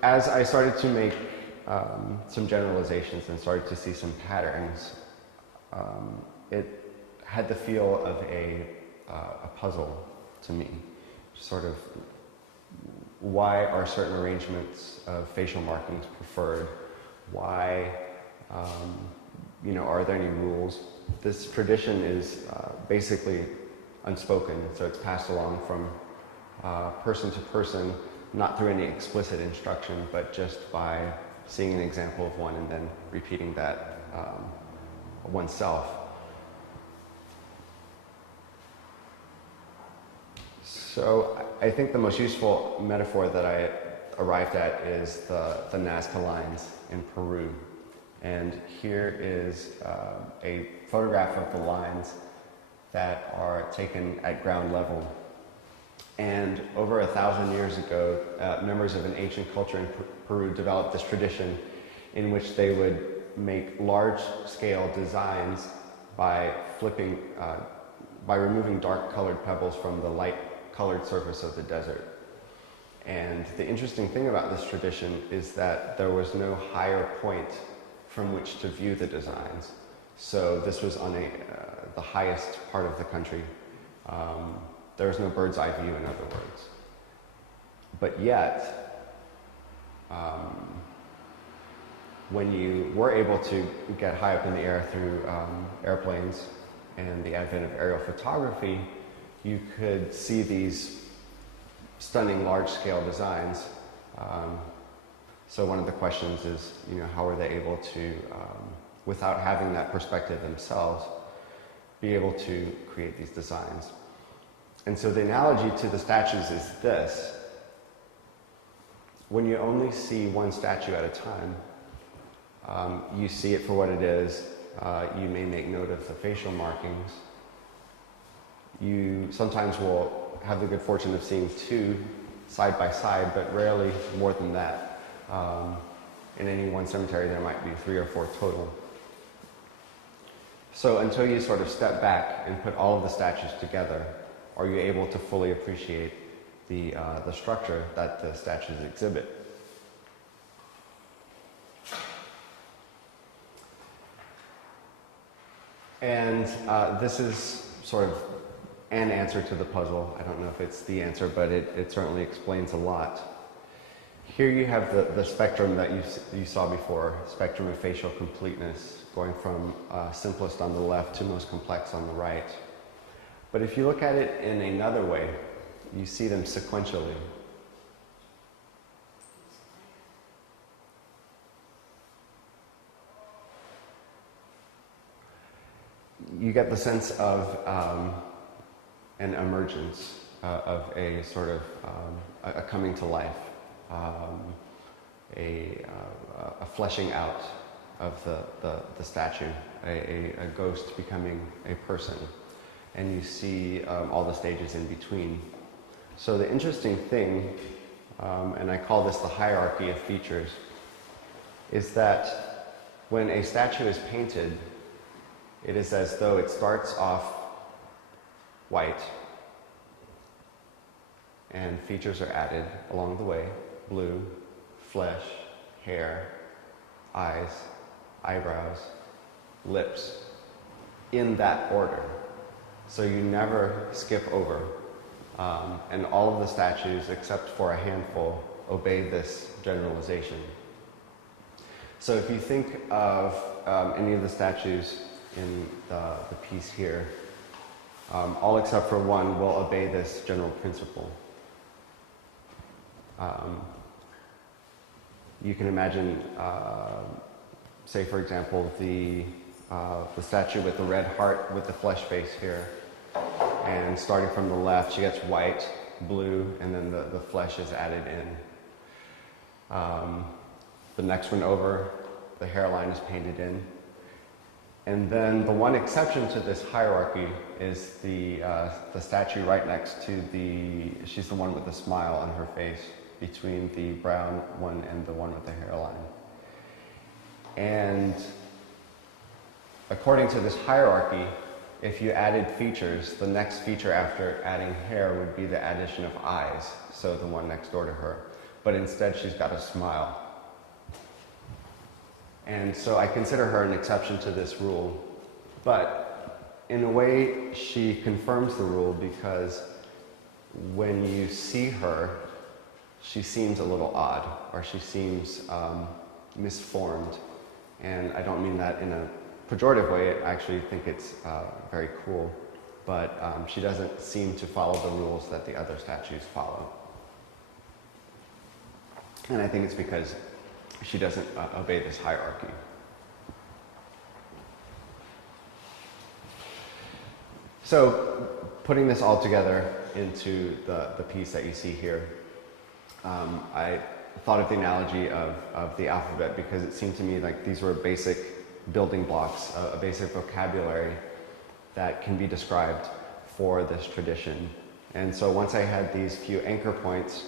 As I started to make some generalizations and started to see some patterns, it had the feel of a puzzle to me. Sort of, why are certain arrangements of facial markings preferred? Why, are there any rules? This tradition is basically unspoken, so it's passed along from person to person, not through any explicit instruction, but just by seeing an example of one and then repeating that oneself. So I think the most useful metaphor that I arrived at is the Nazca lines in Peru. And here is a photograph of the lines that are taken at ground level. And over 1,000 years ago, members of an ancient culture in Peru developed this tradition in which they would make large-scale designs by removing dark-colored pebbles from the light-colored surface of the desert. And the interesting thing about this tradition is that there was no higher point from which to view the designs. So this was on the highest part of the country. There was no bird's eye view, in other words. But yet, when you were able to get high up in the air through airplanes and the advent of aerial photography, you could see these stunning large-scale designs. So one of the questions is, how are they able to, without having that perspective themselves, be able to create these designs? And so the analogy to the statues is this. When you only see one statue at a time, you see it for what it is. You may make note of the facial markings. You sometimes will have the good fortune of seeing two side by side, but rarely more than that. In any one cemetery, there might be 3 or 4 total. So until you sort of step back and put all of the statues together, are you able to fully appreciate the structure that the statues exhibit? And this is sort of an answer to the puzzle. I don't know if it's the answer, but it certainly explains a lot. Here you have the spectrum that you saw before, spectrum of facial completeness, going from simplest on the left to most complex on the right. But if you look at it in another way, you see them sequentially. You get the sense of an emergence, of a sort of a coming to life, a fleshing out of the statue, a ghost becoming a person. And you see all the stages in between. So the interesting thing, and I call this the hierarchy of features, is that when a statue is painted, it is as though it starts off white, and features are added along the way: blue, flesh, hair, eyes, eyebrows, lips, in that order. So you never skip over. And all of the statues, except for a handful, obey this generalization. So if you think of any of the statues in the piece here, all except for one will obey this general principle. You can imagine, say for example, the statue with the red heart with the flesh face here. And starting from the left, she gets white, blue, and then the flesh is added in. The next one over, the hairline is painted in. And then the one exception to this hierarchy is the statue right next to she's the one with the smile on her face, between the brown one and the one with the hairline. And according to this hierarchy, if you added features, the next feature after adding hair would be the addition of eyes, so the one next door to her. but instead she's got a smile. And so I consider her an exception to this rule, but in a way she confirms the rule, because when you see her, she seems a little odd, or she seems misformed. And I don't mean that in a pejorative way. I actually think it's very cool, but she doesn't seem to follow the rules that the other statues follow. And I think it's because she doesn't obey this hierarchy. So, putting this all together into the piece that you see here, I thought of the analogy of the alphabet, because it seemed to me like these were basic building blocks, a basic vocabulary that can be described for this tradition. And so once I had these few anchor points,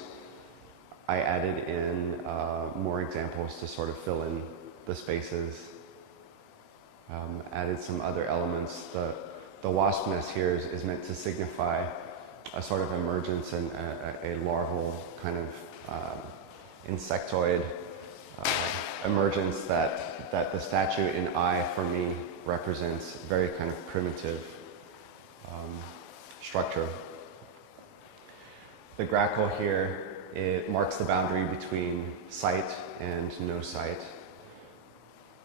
I added in more examples to sort of fill in the spaces, added some other elements. The wasp nest here is meant to signify a sort of emergence and a larval kind of insectoid emergence that the statue in I, for me, represents very kind of primitive structure. The grackle here, it marks the boundary between sight and no sight.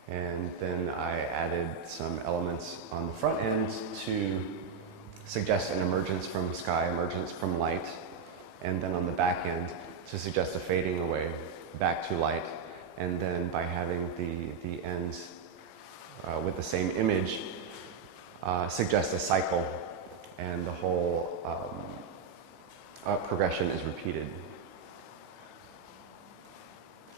And then I added some elements on the front end to suggest an emergence from sky, emergence from light, and then on the back end to suggest a fading away back to light. And then by having the ends with the same image, suggest a cycle, and the whole progression is repeated.